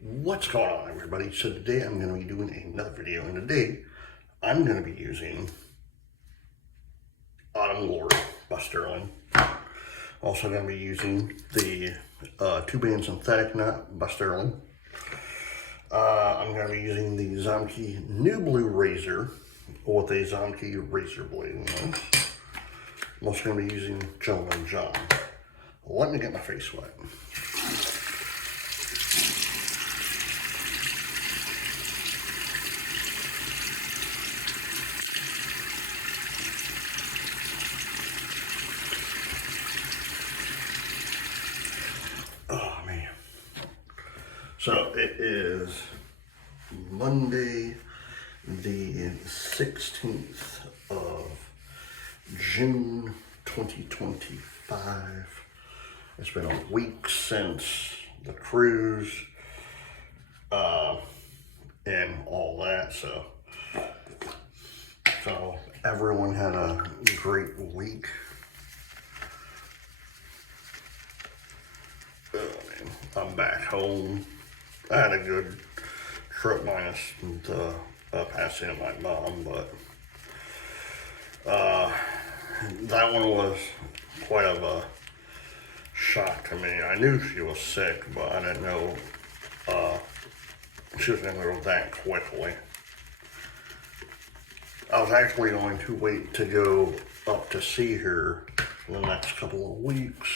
What's going on, everybody? So today I'm going to be doing another video, and today I'm going to be using Autumn Glory by Stirling. Also going to be using the 2-band synthetic nut by Stirling. I'm going to be using the Zomke New Blue Razor with a Zomke Razor Blade in this. I'm also going to be using Gentleman John. Let me get my face wet. Oh man. So it is Monday the 16th of June 2025. It's been a week since the cruise and all that, so everyone had a great week. Oh man, I'm back home. I had a good trip minus the passing of my mom, but that one was quite of a shock to me. I knew she was sick, but I didn't know she was going to go that quickly. I was actually going to wait to go up to see her in the next couple of weeks,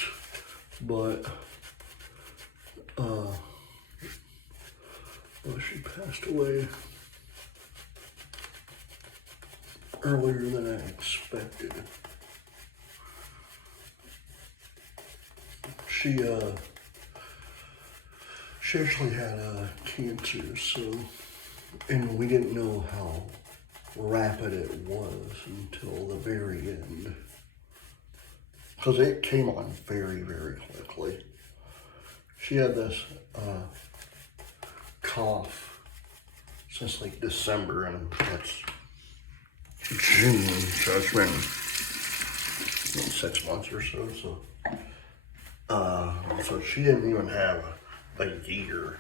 but she passed away earlier than I expected. She actually had cancer, so, and we didn't know how rapid it was until the very end, because it came on very, very quickly. She had this cough since like December, and that's June, so it's been 6 months or so. So she didn't even have a year.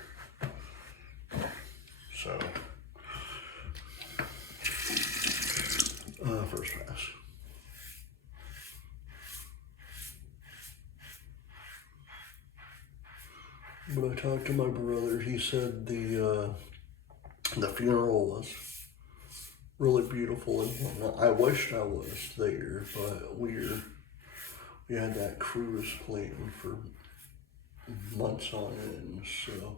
So first pass. But I talked to my brother. He said the funeral was really beautiful and whatnot. I wished I was there, but we had that cruise planned for months on end, so.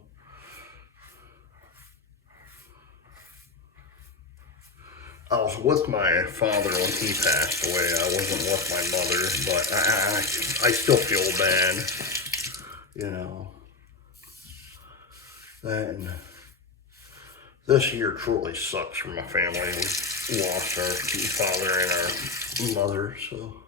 I was with my father when he passed away. I wasn't with my mother, but I still feel bad, you know. And this year truly sucks for my family. We lost our father and our mother, so.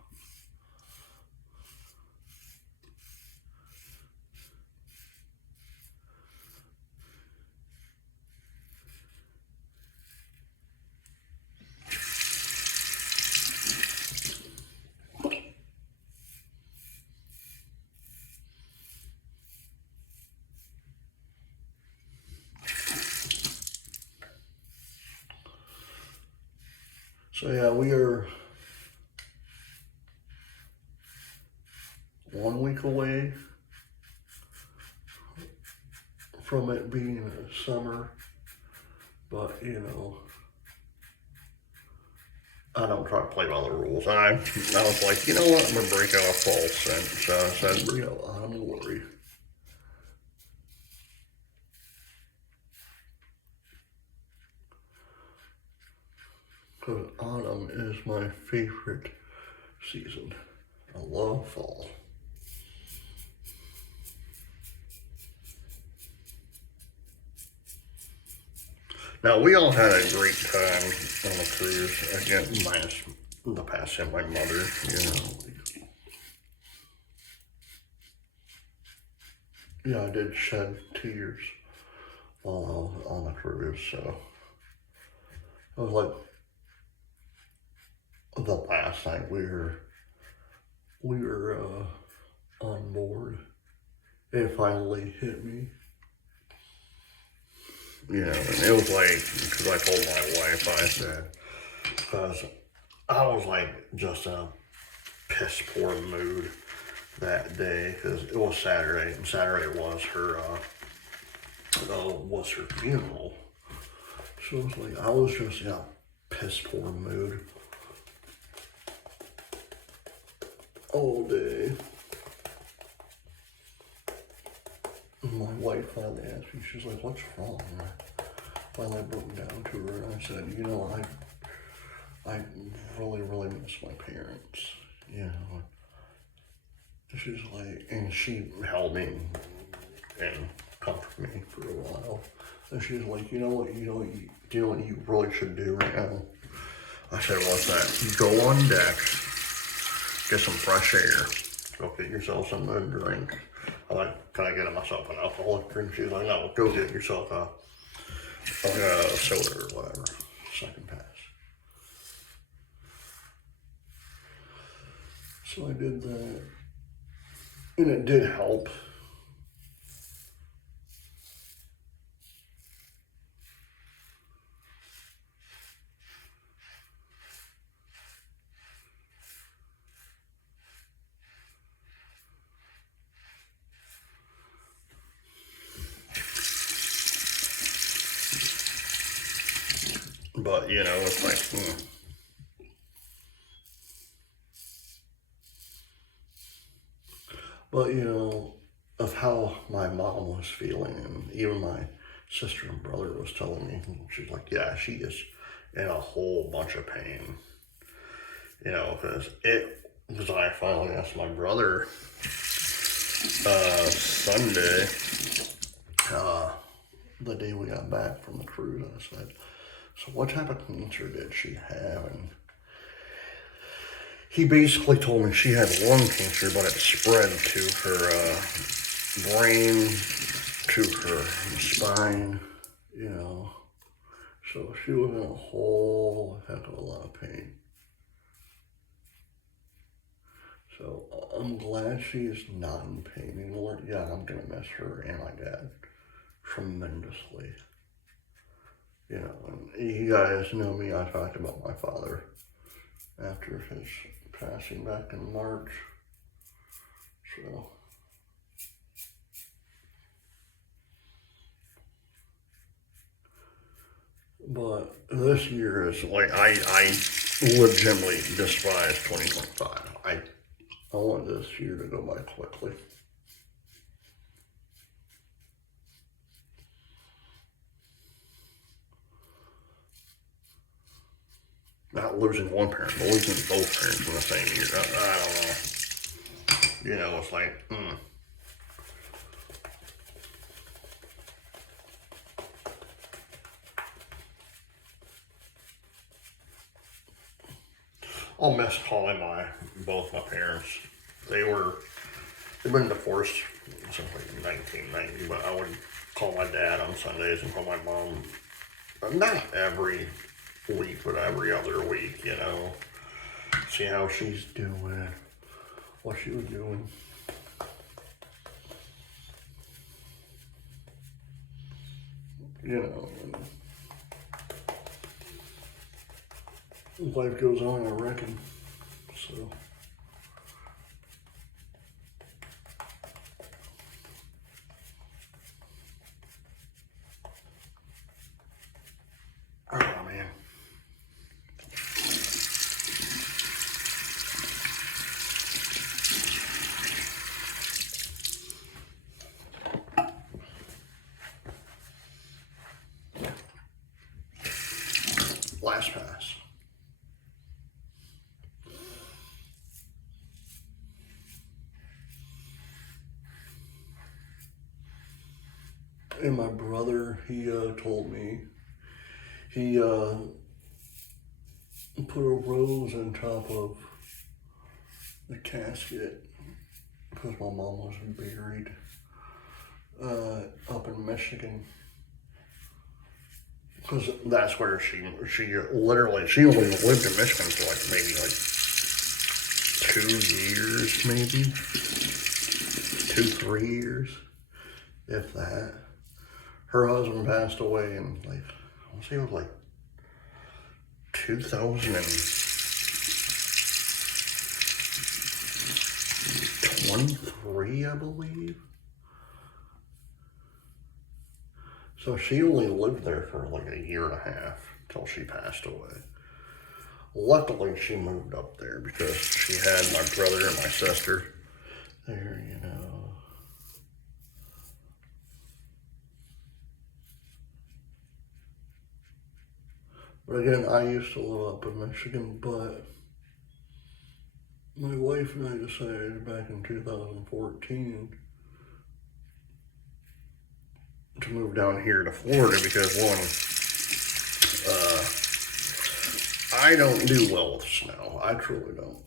So yeah, we are 1 week away from it being summer, but you know, I don't try to play by the rules. I was like, you know what, I'm gonna break out a false scent, so I said, bring out Autumn Glory. Because autumn is my favorite season. I love fall. Now, we all had a great time on the cruise, again, minus the passing of my mother, you know. Yeah, I did shed tears while I was on the cruise, so it was like the last night we were on board. It finally hit me. you know, and it was like, because I told my wife, I said, because I was like just in a piss poor mood that day, because it was Saturday, and Saturday was her funeral. So it was like, I was just in a piss poor mood all day. And my wife finally asked me, she's like, what's wrong? And I finally broke down to her, and I said, you know, I really, really miss my parents, you know. She's like, and she held me and comforted me for a while. And she's like, you know what you really should do right now? I said, what's that? You go on deck, get some fresh air, go get yourself something to drink. I'm like, can I get myself an alcoholic drink? She's like, no, go get yourself a soda or whatever. Second pass. So I did that, and it did help. But, you know, it's like, But, you know, of how my mom was feeling, and even my sister and brother was telling me, she's like, yeah, she is in a whole bunch of pain. You know, because I finally asked my brother Sunday, the day we got back from the cruise, I said, so what type of cancer did she have? And he basically told me she had lung cancer, but it spread to her brain, to her spine, you know. So she was in a whole heck of a lot of pain. So I'm glad she's not in pain anymore. Yeah, I'm going to miss her and my dad tremendously. You know, and you guys know me, I talked about my father after his passing back in March. So, but this year is like, I legitimately despise 2025. I want this year to go by quickly. Not losing one parent, but losing both parents in the same year. I don't know. You know, it's like, I'll miss calling both my parents. They've been divorced since like 1990, but I would call my dad on Sundays and call my mom, not every week, but every other week, you know. See how she's doing, what she was doing. You know, life goes on, I reckon. So. Oh, man. Last pass. And my brother, he told me, he put a rose on top of the casket because my mom was buried up in Michigan. Because that's where she only lived in Michigan for like maybe like 2 years, maybe 2-3 years, if that. her husband passed away in like, I want to say it was like 2023, I believe. So she only lived there for like a year and a half till she passed away. Luckily, she moved up there because she had my brother and my sister there, you know. But again, I used to live up in Michigan, but my wife and I decided back in 2014 to move down here to Florida because one, I don't do well with snow. I truly don't.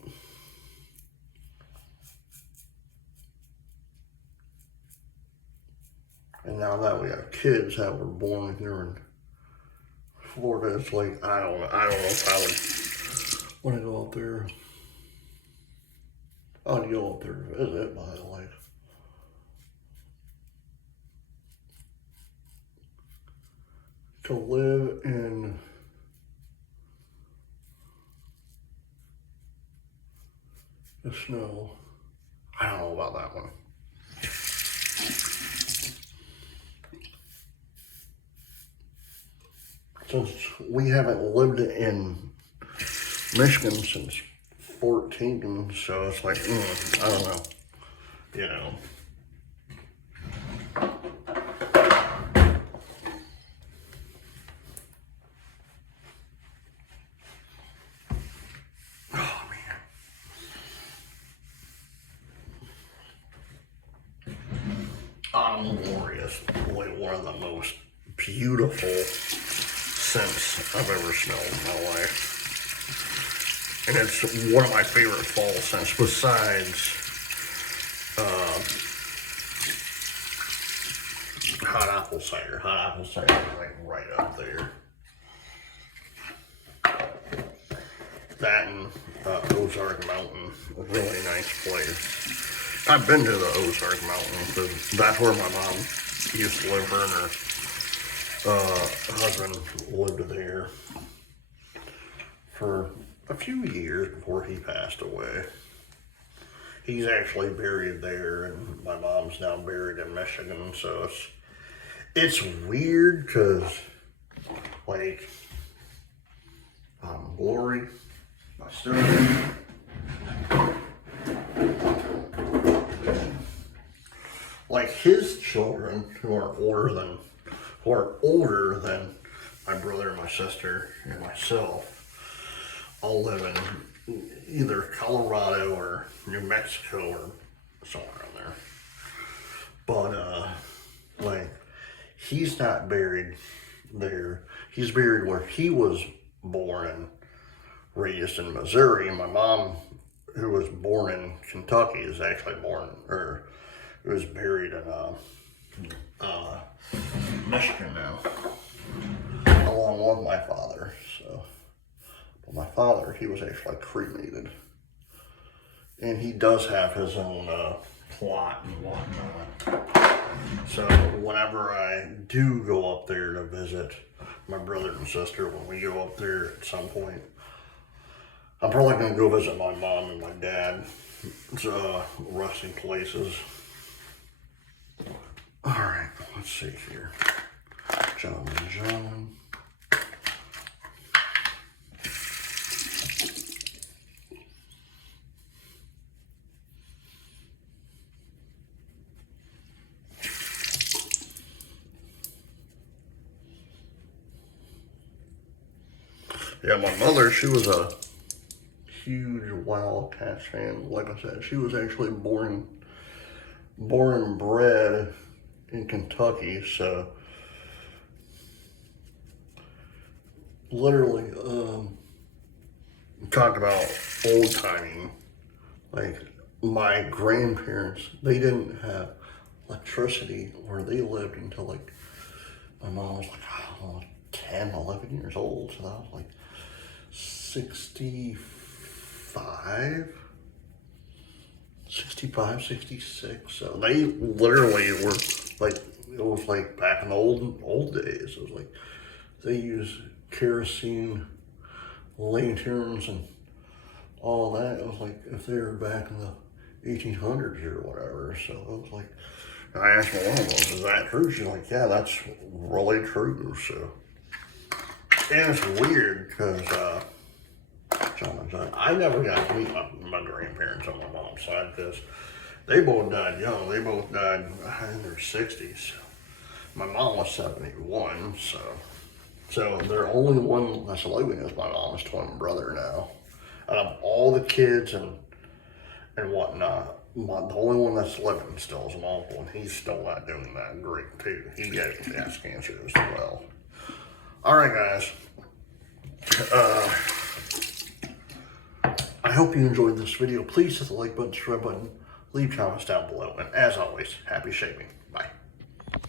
And now that we have kids that were born here in Florida, it's like I don't know if I would want to go up there. I'd go up there to visit, by the way. To live in the snow, I don't know about that one. Since we haven't lived in Michigan since 14, so it's like, I don't know, you know. Oh, man. Glorious, boy, one of the most beautiful scents I've ever smelled in my life. And it's one of my favorite fall scents besides hot apple cider. Hot apple cider is like right up there. That and Ozark Mountain, a really nice place. I've been to the Ozark Mountain because that's where my mom used to live. Her and her husband lived there for a few years before he passed away. He's actually buried there, and my mom's now buried in Michigan, so it's weird because, like, Glory, my Stirling, like his children who are older than my brother and my sister and myself all live in either Colorado or New Mexico or somewhere in there. But like he's not buried there. He's buried where he was born and raised in Missouri. And my mom, who was born in Kentucky, is actually was buried in Michigan now, along with my father. So, but my father, he was actually cremated, and he does have his own plot and whatnot. So whenever I do go up there to visit my brother and sister, when we go up there at some point, I'm probably going to go visit my mom and my dad's resting places. All right, let's see here. John. Yeah, my mother, she was a huge Wildcats fan. Like I said, she was actually born and bred in Kentucky, so literally talk about old timing. Like my grandparents, they didn't have electricity where they lived until like my mom was like 10, 11 years old, so that was like 65, 66. So they literally were like it was like back in the old days. It was like they used kerosene lanterns and all that. It was like if they were back in the 1800s or whatever. So it was like, I asked my one of them, is that true? She's like, yeah, that's really true. So, and it's weird because I never got to meet my grandparents on my mom's side because they both died young. They both died in their 60s. My mom was 71, so their only one that's living is my mom's twin brother now. Out of all the kids and whatnot, the only one that's living still is my uncle, and he's still not doing that great too. He got breast cancer as well. All right, guys. I hope you enjoyed this video. Please hit the like button, subscribe button, leave comments down below, and as always, happy shaping.